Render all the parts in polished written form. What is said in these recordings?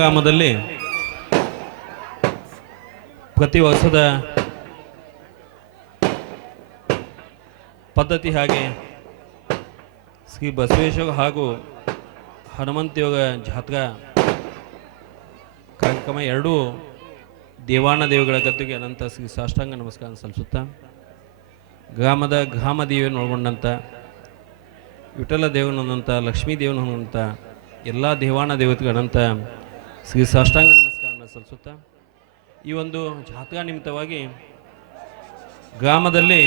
ಗ್ರಾಮದಲ್ಲಿ ಪ್ರತಿ ವರ್ಷದ ಪದ್ಧತಿ ಹಾಗೆ ಶ್ರೀ ಬಸವೇಶ್ವರ ಹಾಗೂ ಹನುಮಂತಯೋಗ ಜಾತ್ರಾ ಕಾರ್ಯಕ್ರಮ ಎರಡೂ ದೇವಾನ ದೇವಿಗಳ ಗದ್ದುಗೆ ಅನಂತ ಶ್ರೀ ಸಾಷ್ಟಾಂಗ ನಮಸ್ಕಾರ ಸಲ್ಲಿಸುತ್ತಾ ಗ್ರಾಮ ದೇವಿಯನ್ನು ಒಳಗೊಂಡಂಥ ವಿಠಲ ದೇವನಂತ ಲಕ್ಷ್ಮೀ ದೇವನಂತ ಎಲ್ಲ ದೇವಾನ ದೇವತೆಗಳಂತ ಶ್ರೀ ಸಾಷ್ಟಾಂಗ ನಮಸ್ಕಾರನ ಸಲ್ಲಿಸುತ್ತಾ ಈ ಒಂದು ಜಾತ್ರಾ ನಿಮಿತ್ತವಾಗಿ ಗ್ರಾಮದಲ್ಲಿ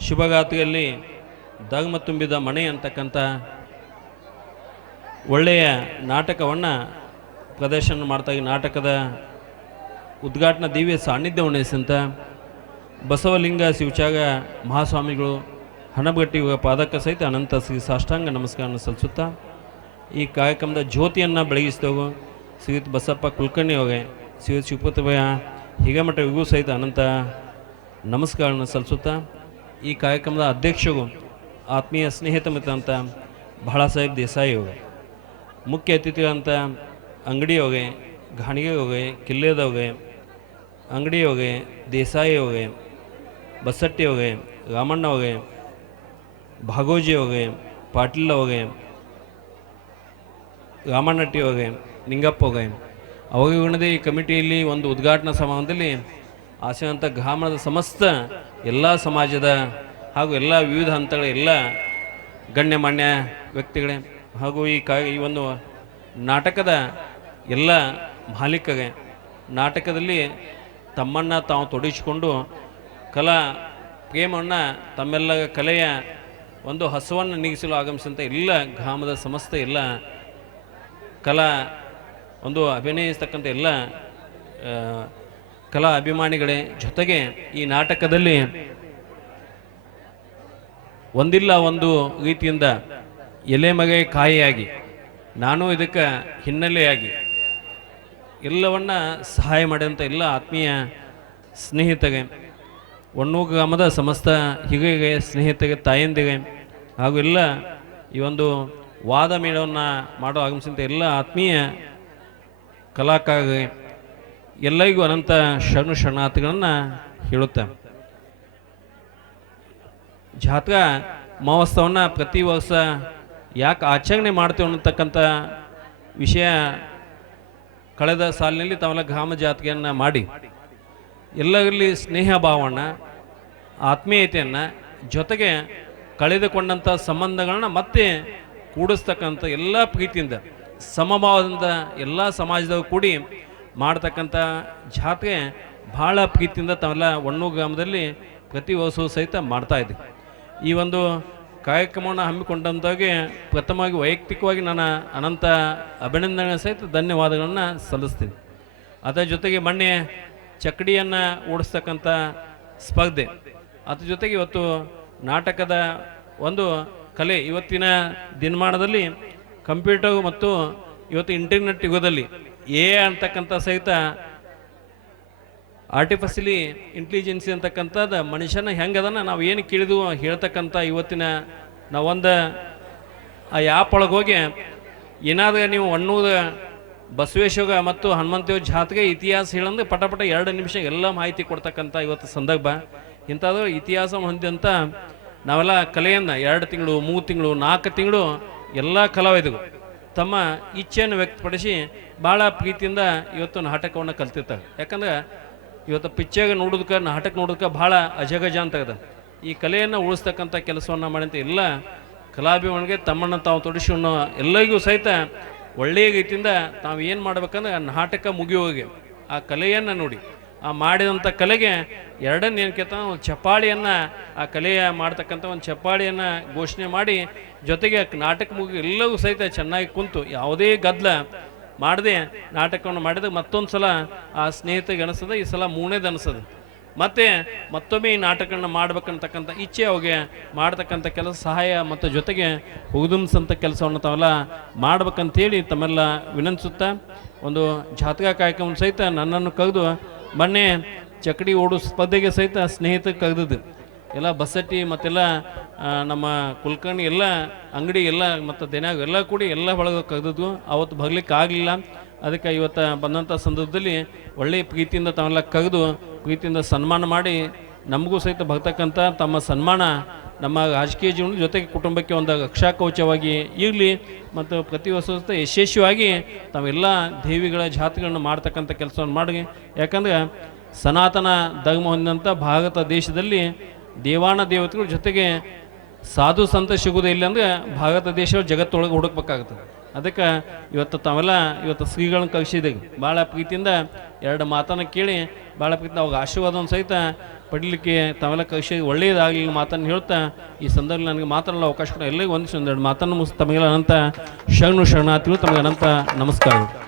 ಶುಭಗಾತ್ರಿಯಲ್ಲಿ ಧರ್ಮ ತುಂಬಿದ ಮನೆ ಅಂತಕ್ಕಂಥ ಒಳ್ಳೆಯ ನಾಟಕವನ್ನು ಪ್ರದರ್ಶನ ಮಾಡ್ತಾ ಈ ನಾಟಕದ ಉದ್ಘಾಟನಾ ದಿವ್ಯ ಸಾನ್ನಿಧ್ಯ ವಹಿಸಿದಂಥ ಬಸವಲಿಂಗ ಶಿವಚಾಗ ಮಹಾಸ್ವಾಮಿಗಳು ಹಣಬಗಟ್ಟಿ ಪಾದಕ ಸಹಿತ ಅನಂತ ಶ್ರೀ ಸಾಷ್ಟಾಂಗ ನಮಸ್ಕಾರನ ಸಲ್ಲಿಸುತ್ತಾ ಈ ಕಾರ್ಯಕ್ರಮದ ಜ್ಯೋತಿಯನ್ನು ಬೆಳಗಿಸಿದವು ಶ್ರೀಯುತ ಬಸಪ್ಪ ಕುಲಕರ್ಣಿ ಅವರೇ ಶ್ರೀಯುತ ಶಿವಪುತ್ರಯ್ಯ ಹಿರೇಮಠರಿಗೂ ಸಹಿತ ಅನಂತ ನಮಸ್ಕಾರನ ಸಲ್ಲಿಸುತ್ತಾ ಈ ಕಾರ್ಯಕ್ರಮದ ಅಧ್ಯಕ್ಷರು ಆತ್ಮೀಯ ಸ್ನೇಹಿತ ಮಿತ್ರ ಬಹಳ ಸಾಹೇಬ್ ದೇಸಾಯಿ ಅವರು ಮುಖ್ಯ ಅತಿಥಿಗಳಂತ ಅಂಗಡಿಯವರೇ ಘಾಣಿಗೆಯವರೇ ಕಿಲ್ಲೇದವ್ರೆ ಅಂಗಡಿಯವರೇ ದೇಸಾಯಿ ಅವರೇ ಬಸಟ್ಟಿ ಅವರೇ ರಾಮಣ್ಣ ಅವರೇ ಭಾಗೋಜಿ ಅವರೇ ಪಾಟೀಲ್ ಅವರೇ ರಾಮಣ್ಣಟ್ಟಿ ಅವರೇ ನಿಂಗಪ್ಪ ಅವರೇ ಅವರಿಗಣದೇ ಈ ಕಮಿಟಿಯಲ್ಲಿ ಒಂದು ಉದ್ಘಾಟನಾ ಸಮಾರಂಭದಲ್ಲಿ ಆಸೆಯಂಥ ಗ್ರಾಮದ ಸಮಸ್ತ ಎಲ್ಲ ಸಮಾಜದ ಹಾಗೂ ಎಲ್ಲ ವಿವಿಧ ಹಂತಗಳ ಎಲ್ಲ ಗಣ್ಯಮಾನ್ಯ ವ್ಯಕ್ತಿಗಳೇ ಹಾಗೂ ಈ ಒಂದು ನಾಟಕದ ಎಲ್ಲ ಮಾಲೀಕರೇ ನಾಟಕದಲ್ಲಿ ತಮ್ಮನ್ನು ತಾವು ತೊಡಗಿಸಿಕೊಂಡು ಕಲಾ ಪ್ರೇಮವನ್ನು ತಮ್ಮೆಲ್ಲ ಕಲೆಯ ಒಂದು ಹಸುವನ್ನು ನೀಗಿಸಲು ಆಗಮಿಸಿದಂಥ ಎಲ್ಲ ಗ್ರಾಮದ ಸಮಸ್ತ ಎಲ್ಲ ಕಲಾ ಒಂದು ಅಭಿನಯಿಸ್ತಕ್ಕಂಥ ಎಲ್ಲ ಕಲಾ ಅಭಿಮಾನಿಗಳೇ ಜೊತೆಗೆ ಈ ನಾಟಕದಲ್ಲಿ ಒಂದಿಲ್ಲ ಒಂದು ರೀತಿಯಿಂದ ಎಲೆಮಗೆ ಕಾಯಿಯಾಗಿ ನಾನು ಇದಕ್ಕೆ ಹಿನ್ನೆಲೆಯಾಗಿ ಎಲ್ಲವನ್ನ ಸಹಾಯ ಮಾಡಿದಂಥ ಎಲ್ಲ ಆತ್ಮೀಯ ಸ್ನೇಹಿತಗೆ ಒಣ್ಣು ಗ್ರಾಮದ ಸಮಸ್ತ ಹಿರಿಯರಿಗೆ ಸ್ನೇಹಿತರಿಗೆ ತಾಯಂದಿಗೆ ಹಾಗೂ ಎಲ್ಲ ಈ ಒಂದು ವಾದ ಮೇಳವನ್ನು ಮಾಡೋ ಆಗಮಿಸಿದಂಥ ಎಲ್ಲ ಆತ್ಮೀಯ ಕಲಾಕಾರರಿಗೆ ಎಲ್ಲರಿಗೂ ಅನಂತ ಶರಣಾರ್ಥಿಗಳನ್ನು ಹೇಳುತ್ತೆ ಜಾತ್ರಾ ಮಹೋತ್ಸವವನ್ನು ಪ್ರತಿ ವರ್ಷ ಯಾಕೆ ಆಚರಣೆ ಮಾಡ್ತೇವೆ ಅನ್ನತಕ್ಕಂಥ ವಿಷಯ ಕಳೆದ ಸಾಲಿನಲ್ಲಿ ತಾವೆಲ್ಲ ಗ್ರಾಮ ಜಾತ್ರೆಯನ್ನು ಮಾಡಿ ಎಲ್ಲರಲ್ಲಿ ಸ್ನೇಹ ಭಾವವನ್ನು ಆತ್ಮೀಯತೆಯನ್ನು ಜೊತೆಗೆ ಕಳೆದುಕೊಂಡಂಥ ಸಂಬಂಧಗಳನ್ನ ಮತ್ತೆ ಕೂಡಿಸ್ತಕ್ಕಂಥ ಎಲ್ಲ ಪ್ರೀತಿಯಿಂದ ಸಮಭಾವದಿಂದ ಎಲ್ಲ ಸಮಾಜದವರು ಕೂಡಿ ಮಾಡ್ತಕ್ಕಂಥ ಜಾತ್ರೆ ಭಾಳ ಪ್ರೀತಿಯಿಂದ ತಾವೆಲ್ಲ ಒಣ್ಣು ಗ್ರಾಮದಲ್ಲಿ ಪ್ರತಿ ವರ್ಷವೂ ಸಹಿತ ಮಾಡ್ತಾಯಿದ್ದೀವಿ ಈ ಒಂದು ಕಾರ್ಯಕ್ರಮವನ್ನು ಹಮ್ಮಿಕೊಂಡಂತಾಗೆ ಪ್ರಥಮವಾಗಿ ವೈಯಕ್ತಿಕವಾಗಿ ನಾನು ಅನಂತ ಅಭಿನಂದನೆ ಸಹಿತ ಧನ್ಯವಾದಗಳನ್ನು ಸಲ್ಲಿಸ್ತೀನಿ ಅದರ ಜೊತೆಗೆ ಮೊನ್ನೆ ಚಕ್ಕಡಿಯನ್ನು ಓಡಿಸ್ತಕ್ಕಂಥ ಸ್ಪರ್ಧೆ ಅದ್ರ ಜೊತೆಗೆ ಇವತ್ತು ನಾಟಕದ ಒಂದು ಕಲೆ ಇವತ್ತಿನ ದಿನಮಾನದಲ್ಲಿ ಕಂಪ್ಯೂಟರ್ ಮತ್ತು ಇವತ್ತು ಇಂಟರ್ನೆಟ್ ಯುಗದಲ್ಲಿ ಅಂತಕ್ಕಂಥ ಸಹಿತ ಆರ್ಟಿಫಿಷಿಯಲಿ ಇಂಟೆಲಿಜೆನ್ಸಿ ಅಂತಕ್ಕಂಥದ್ದು ಮನುಷ್ಯನ ಹೆಂಗದನ್ನ ನಾವು ಏನು ಕೇಳಿದ್ವು ಹೇಳ್ತಕ್ಕಂಥ ಇವತ್ತಿನ ನಾವೊಂದು ಆ ಆ್ಯಪ್ ಒಳಗೆ ಹೋಗಿ ಏನಾದರೂ ನೀವು ಒಣ್ಣೂದ ಬಸವೇಶ್ವರ ಮತ್ತು ಹನುಮಂತೇವ ಜಾತ್ರೆ ಇತಿಹಾಸ ಹೇಳಂದ್ರೆ ಪಟ 2 ನಿಮಿಷ ಎಲ್ಲ ಮಾಹಿತಿ ಕೊಡ್ತಕ್ಕಂಥ ಇವತ್ತು ಸಂದರ್ಭ ಇಂಥದ್ದು ಇತಿಹಾಸ ಹೊಂದಿದಂಥ ನಾವೆಲ್ಲ ಕಲೆಯನ್ನು 2 ತಿಂಗಳು 3 ತಿಂಗಳು 4 ತಿಂಗಳು ಎಲ್ಲ ಕಲಾವಿದರು ತಮ್ಮ ಇಚ್ಛೆಯನ್ನು ವ್ಯಕ್ತಪಡಿಸಿ ಭಾಳ ಪ್ರೀತಿಯಿಂದ ಇವತ್ತು ನಾಟಕವನ್ನು ಕಲ್ತಿರ್ತಾರೆ ಯಾಕಂದ್ರೆ ಇವತ್ತು ಪಿಕ್ಚರ್ ನೋಡೋದಕ್ಕೆ ನಾಟಕ ನೋಡೋದಕ್ಕೆ ಭಾಳ ಅಜಗಜ ಅಂತ ಇದೆ ಈ ಕಲೆಯನ್ನು ಉಳಿಸ್ತಕ್ಕಂಥ ಕೆಲಸವನ್ನು ಮಾಡಿದಂಥ ಎಲ್ಲ ಕಲಾಭಿಮಾನಿಗೆ ತಮ್ಮನ್ನು ತಾವು ತೊಡಗಿಸಿ ಎಲ್ಲರಿಗೂ ಸಹಿತ ಒಳ್ಳೆಯ ರೀತಿಯಿಂದ ತಾವು ಏನು ಮಾಡ್ಬೇಕಂದ್ರೆ ನಾಟಕ ಮುಗಿಯೋಗಿ ಆ ಕಲೆಯನ್ನು ನೋಡಿ ಆ ಮಾಡಿದಂಥ ಕಲೆಗೆ ಎರಡನ್ನು ಏನಕ್ಕೆ ಒಂದು ಚಪ್ಪಾಳಿಯನ್ನು ಆ ಕಲೆಯ ಮಾಡ್ತಕ್ಕಂಥ ಒಂದು ಚಪ್ಪಾಳಿಯನ್ನು ಘೋಷಣೆ ಮಾಡಿ ಜೊತೆಗೆ ನಾಟಕ ಮುಗಿ ಎಲ್ಲವೂ ಸಹಿತ ಚೆನ್ನಾಗಿ ಕುಂತು ಯಾವುದೇ ಗದ್ದಲ ಮಾಡದೆ ನಾಟಕವನ್ನು ಮಾಡಿದಾಗ ಮತ್ತೊಂದು ಸಲ ಆ ಸ್ನೇಹಿತರಿಗೆ ಅನಿಸ್ತದೆ ಈ ಸಲ 3ನೇದು ಅನಿಸ್ತದೆ ಮತ್ತೆ ಮತ್ತೊಮ್ಮೆ ಈ ನಾಟಕವನ್ನು ಮಾಡ್ಬೇಕಂತಕ್ಕಂಥ ಇಚ್ಛೆ ಅವಾಗೆ ಮಾಡ್ತಕ್ಕಂಥ ಕೆಲಸ ಸಹಾಯ ಮತ್ತು ಜೊತೆಗೆ ಹುಗುದುಂಬಿಸಂಥ ಕೆಲಸವನ್ನು ತಾವೆಲ್ಲ ಮಾಡ್ಬೇಕಂತೇಳಿ ತಮ್ಮೆಲ್ಲ ವಿನಂತಿಸುತ್ತಾ ಒಂದು ಜಾತ್ರಾ ಕಾರ್ಯಕ್ರಮ ಸಹಿತ ನನ್ನನ್ನು ಕರೆದು ಮೊನ್ನೆ ಚಕ್ಕಡಿ ಓಡು ಸ್ಪರ್ಧೆಗೆ ಸಹಿತ ಸ್ನೇಹಿತರಿಗೆ ಕರೆದಿದ್ದು ಎಲ್ಲ ಬಸಟ್ಟಿ ಮತ್ತೆಲ್ಲ ನಮ್ಮ ಕುಲಕರ್ಣಿ ಎಲ್ಲ ಅಂಗಡಿ ಎಲ್ಲ ಮತ್ತು ದಿನಾಗ ಎಲ್ಲ ಕೂಡಿ ಎಲ್ಲ ಒಳಗೆ ಕಗ್ದದ್ವು. ಅವತ್ತು ಬರ್ಲಿಕ್ಕೆ ಆಗಲಿಲ್ಲ. ಅದಕ್ಕೆ ಇವತ್ತು ಬಂದಂಥ ಸಂದರ್ಭದಲ್ಲಿ ಒಳ್ಳೆಯ ಪ್ರೀತಿಯಿಂದ ತಾವೆಲ್ಲ ಕಗೆದು ಪ್ರೀತಿಯಿಂದ ಸನ್ಮಾನ ಮಾಡಿ ನಮಗೂ ಸಹಿತ ಬರ್ತಕ್ಕಂಥ ತಮ್ಮ ಸನ್ಮಾನ ನಮ್ಮ ರಾಜಕೀಯ ಜೀವನದ ಜೊತೆಗೆ ಕುಟುಂಬಕ್ಕೆ ಒಂದು ರಕ್ಷಾಕವಚವಾಗಿ ಇರಲಿ ಮತ್ತು ಪ್ರತಿ ವರ್ಷ ಯಶಸ್ವಿಯಾಗಿ ತಾವೆಲ್ಲ ದೇವಿಗಳ ಜಾತ್ರೆಗಳನ್ನು ಮಾಡ್ತಕ್ಕಂಥ ಕೆಲಸವನ್ನು ಮಾಡಿ. ಯಾಕಂದರೆ ಸನಾತನ ಧರ್ಮ ಹೊಂದಿದಂಥ ಭಾರತ ದೇಶದಲ್ಲಿ ದೇವಾನ ದೇವತೆಗಳ ಜೊತೆಗೆ ಸಾಧು ಸಂತ ಸಿಗೋದೇ ಇಲ್ಲ ಅಂದರೆ ಭಾರತ ದೇಶ ಜಗತ್ತೊಳಗೆ ಹುಡುಕ್ಬೇಕಾಗ್ತದೆ. ಅದಕ್ಕೆ ಇವತ್ತು ತಾವೆಲ್ಲ ಇವತ್ತು ಶ್ರೀಗಳನ್ನ ಕಳಿಸಿದ್ದೀವಿ. ಭಾಳ ಪ್ರೀತಿಯಿಂದ ಎರಡು ಮಾತನ್ನು ಕೇಳಿ ಭಾಳ ಪ್ರೀತಿಯಿಂದ ಅವಾಗ ಆಶೀರ್ವಾದವನ್ನು ಸಹಿತ ಪಡೀಲಿಕ್ಕೆ ತಾವೆಲ್ಲ ಕಳಿಸಿ ಒಳ್ಳೆಯದಾಗಲಿ ಮಾತನ್ನು ಹೇಳ್ತಾ ಈ ಸಂದರ್ಭದಲ್ಲಿ ನನಗೆ ಮಾತನಾಡಲು ಅವಕಾಶ ಕೊಡ ಎಲ್ಲರಿಗೂ ಒಂದಿಷ್ಟು ಒಂದೆರಡು ಮಾತನ್ನು ಮುಗಿಸಿ ತಮಗೆಲ್ಲ ಅನಂತ ಶರಣಾರ್ಥಿಗಳು, ತಮಗೆ ಅನಂತ ನಮಸ್ಕಾರಗಳು.